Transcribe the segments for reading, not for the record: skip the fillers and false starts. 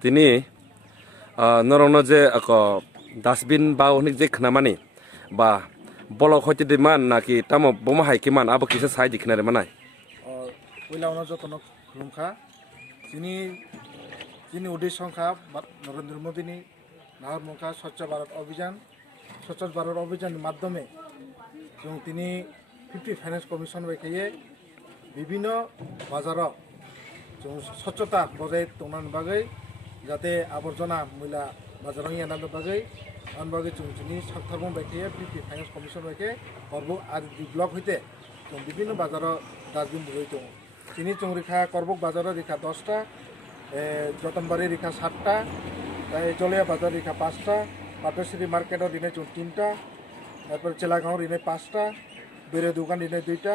Tini norongno je dustbin ba unik je khnamani ba bolok hoite de man naki tamo boma hai kiman abo kisa sai dikhnare manai ওইলা অন্য যতন খুলুমখা যিনি উদ্দেশ্য সংখ্যা নরেন্দ্র মোদীনি নাহরমুখা স্বচ্ছ ভারত অভিযানের মাধ্যমে তিনি 50 ফাইন্যান্স কমিশন রেখে বিভিন্ন বাজারত স্বচ্ছতা বজায় তোলার বাগৈ যাতে আবর্জনা ময়লা বাজার এনার বাগৈ আন বাগৈ তিনি সরকার রেখে 50 ফাইন্যান্স কমিশন রেখে করবুক আর ব্লক হইতে বিভিন্ন বাজার ডাস্টবিন বই দো তিনি রেখা করবুক বাজার রেখা 10টা যতনবাড়ি রেখা 7টা জলিয়া বাজার রেখা 5টা পাটশ্রী মার্কেটর দিনে 3টা তারপরে চেলাগাঁও দিনে 5টা বেরে দোকান দিনে 2টা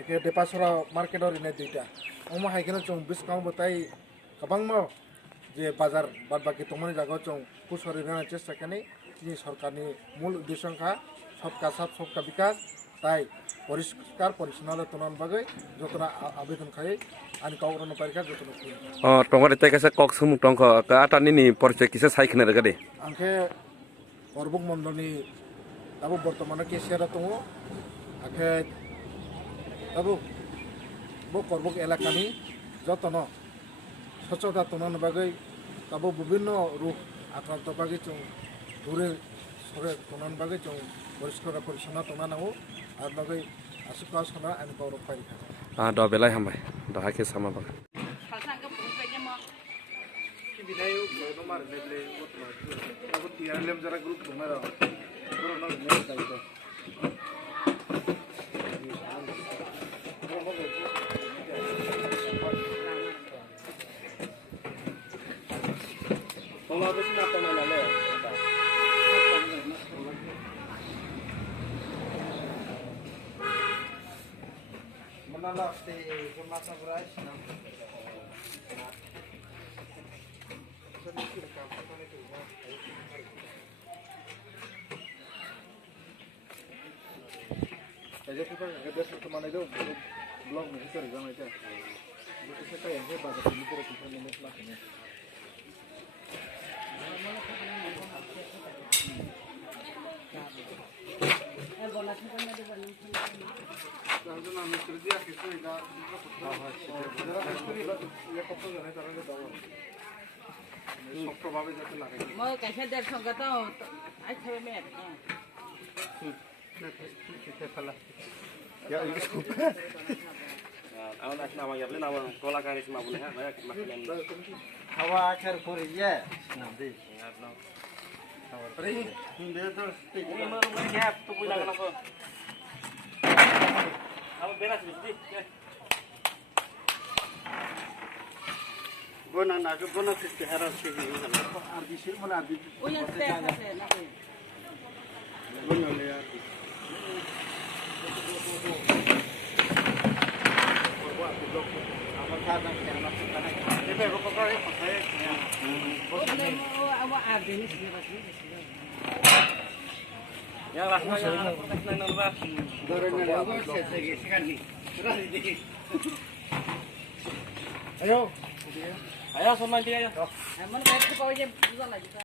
একে দেপাসরা মার্কেটর দিনে 2টা অমা হাইকেনে বিসকাউন্ট তাই গোबां যে বাজার বাদ বাকি তোমার জায়গায় পুষরে চেষ্টা কেন তিনি সরকারনি মূল উদ্দেশ্যংখা সবকা সাথ সবকা বিকাশ তাই পরিষ্কার পরিচ্ছন্নতা তোলার বাগৈ যতনা আবেদন খাই আমি কাউরন পারিখা যতনা টঙ্গরে তাই কাছে কক সুমু টঙ্ক আটানি নি পরিচয় কিসে সাইখনে রেগাদে আংখে করবুক মন্ডলনি দাবো বর্তমানে কেসিয়ার দङ আখে দাবো বো করবুক এলাকানি যতন স্বচ্ছতা তোলার বাগৈ দাবো বিভিন্ন রোগ আক্রান্ত বাগৈ দূরে সরে তোলার বাগৈ পরিষ্কার পরিচ্ছন্ন তোলা নাও আর বাগৈ আশীর্বাদ সানা আমি কাউরন পারিখা দ বেলাই হামবাই দ হাকে সামা বাগা blog में हिस्सा रिजाना है क्या वो किसे का है बात है पूरा कितना मिनट लाख में बोला था मैं तो बोलूं तो ना मिस्टर जी आके कोई का जरा मिस्त्री ये कब तक जाने तरह के दावा सब प्रभाव जाते लगे मैं कैसे देर संगत हूं आज थे मैं किसे फला ya ini awak nak nama ya beli nama kolak karis mah boleh ha makan hawa akhir puri ya nanti hawa puri dia terus ini mau gap tu pulang apa awak beres di guna nak guna kisti haras ke ardi sir mana ardi oh ya saya nanti guna le ya ayo, ayo semua dia ayo. Emang kayak itu kau aja juga lagi.